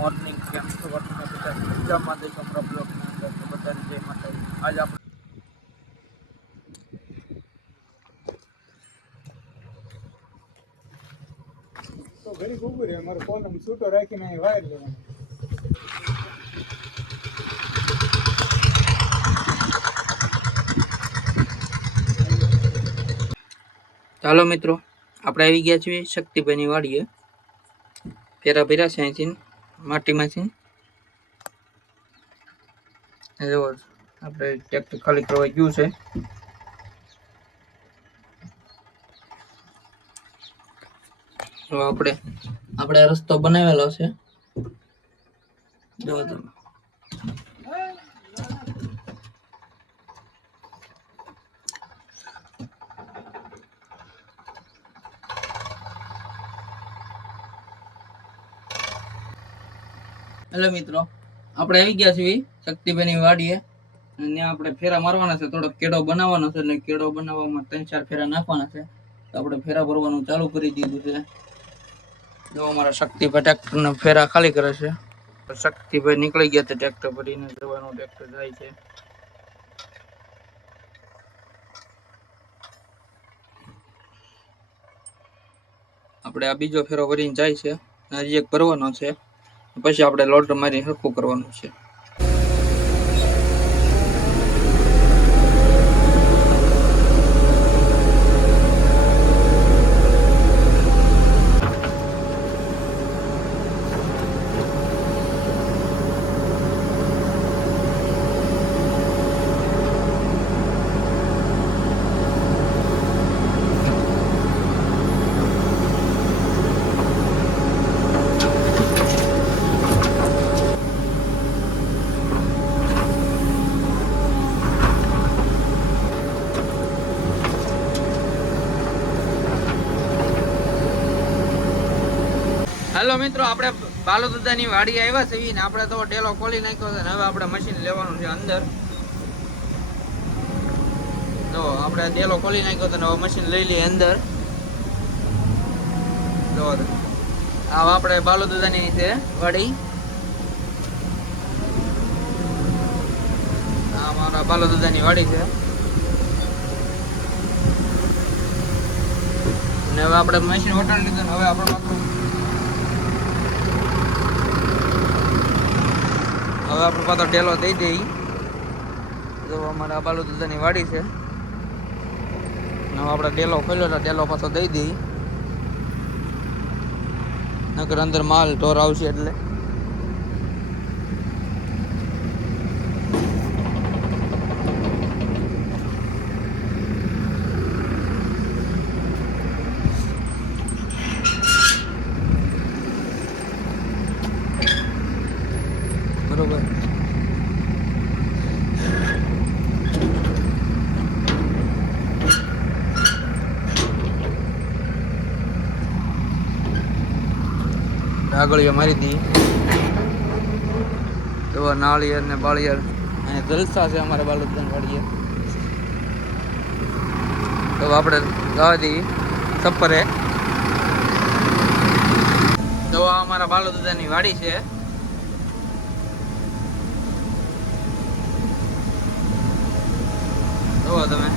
Morning કેમ છો બધા મજામાં દેશો આપણા બ્લોગની અંદર તો બધાને જય માતાજી. આજે આપણે તો ઘડી ઉભું રહે મારો ફોન છૂટો રાખીને અહીં વાયર લેવાનો. ચાલો મિત્રો, આપણે આવી ગયા છીએ શક્તિભાઈની વાડીએ. ફેરા ભર્યા છે અહીંથી માટીમાંથી. જો આપણે ટ્રેક્ટર ખાલી કરવા ગયું છે. તો આપણે રસ્તો બનાવેલો છે. જો તમે હેલો મિત્રો, આપણે આવી ગયા છીએ શક્તિભાઈની વાડીએ અને આપણે ફેરા મારવાના છે. થોડોક કેડો બનાવવાનો છે એટલે કેડો બનાવવામાં 3-4 ફેરા નાખવાના છે. તો આપણે ફેરા ભરવાનું ચાલુ કરી દીધું છે. જો અમારા શક્તિભાઈ ટ્રેક્ટરના ફેરા ખાલી કરે છે. શક્તિભાઈ નીકળી ગયા છે ટ્રેક્ટર ભરીને. જવાનું ટ્રેક્ટર જાય છે. આપણે આ બીજો ફેરો ભરીને જાય છે. હજી એક ભરવાનો છે, પછી આપણે લોટર મારી હરખું કરવાનું છે. હેલો મિત્રો, આપણે બાલુદાદાની વાડી આવ્યા છીએ ને આપણે તો ડેલો ખોલી નાખ્યો છે ને હવે આપણે મશીન લેવાનું છે અંદર. જો આપણે ડેલો ખોલી નાખ્યો છે ને હવે મશીન લઈ લઈએ અંદર. જો આ આપણે બાલુદાદાની છે વાડી. આ મારા બાલુદાદાની વાડી છે ને હવે આપણે મશીન વટાણી લીધું ને હવે આપણે પાછો ડેલો દઈ દઈ. જો અમારા બાલુદાદાની વાડી છે ને આપણે ડેલો ખોલ્યો ડેલો પાછો દઈ દઈ, નકર અંદર માલ ઢોર આવશે એટલે. બરોબર. આગળીઓ મારી દી. તો નાળિયેર ને બાળિયેર અને જલસા છે અમારા બાલુદાદાની વાડીએ. તો આપણે જવા દઈએ સપરે. તો અમારા બાલુદાદાની વાડી છે. જુઓ તમે.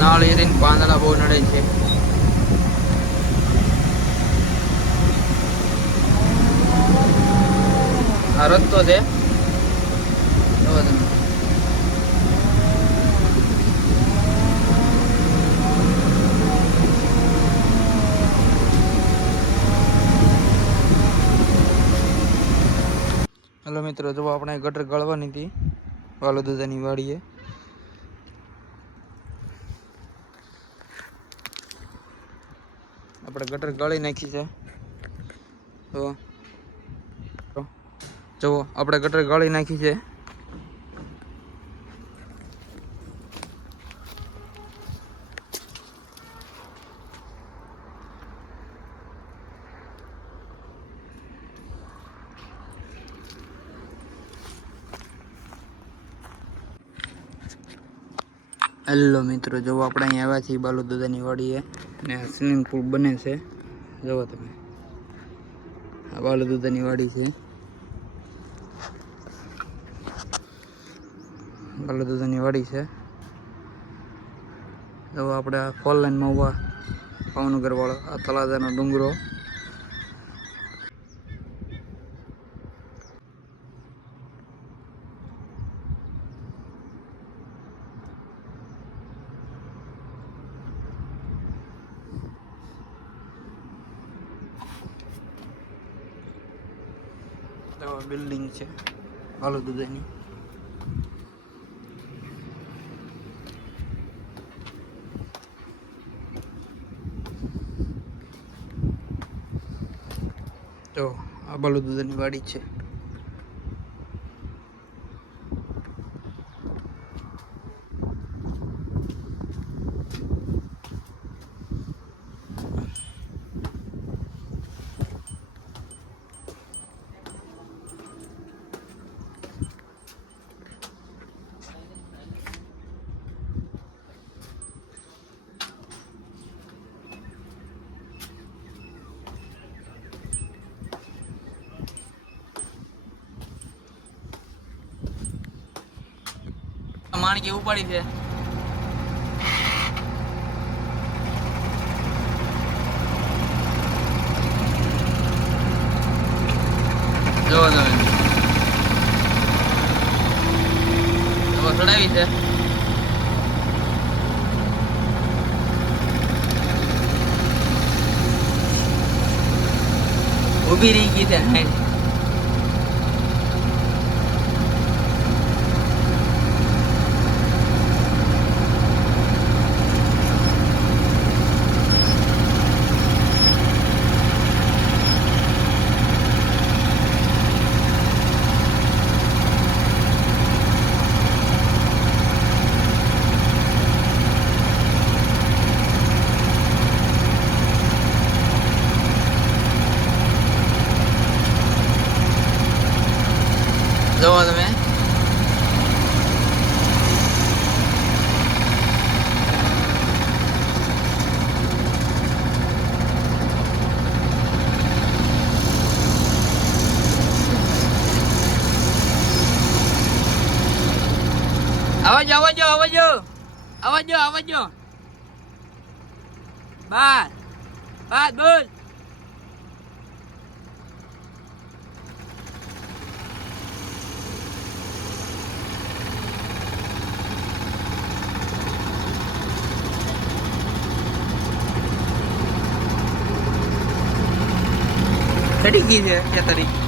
નાળિયેર પાંદડા બહુ નડે છે. આ રસ્તો છે. જુઓ તમે. હેલો મિત્રો, જો આપણે ગટર ગળવાની હતી બાલુદાદાની વાડીએ. આપણે ગટર ગળી નાખી છે. તો જુઓ આપણે ગટર ગળી નાખી છે. હેલો મિત્રો, જો આપણે અહીં આવ્યા છીએ બાલુ દાદાની વાડીએ અને સ્વિમિંગ પુલ બને છે. જુઓ તમે, આ બાલુ દાદાની વાડી છે. બાલુ દાદાની વાડી છે. જો આપણે આ 4 લાઈનમાં ઉભા ભાવનગર વાળો આ તળાજાનો ડુંગરો. બિલ્ડિંગ છે બાલુ દાદાની. તો આ બાલુ દાદાની વાડી છે. માણકી ઉપાડી છે. જો તમે ચડાવી છે. ઊભી રહી ગઈ છે. જોવો તમે, આવજો. બાર બોલ. ચડી ગઈ છે 33.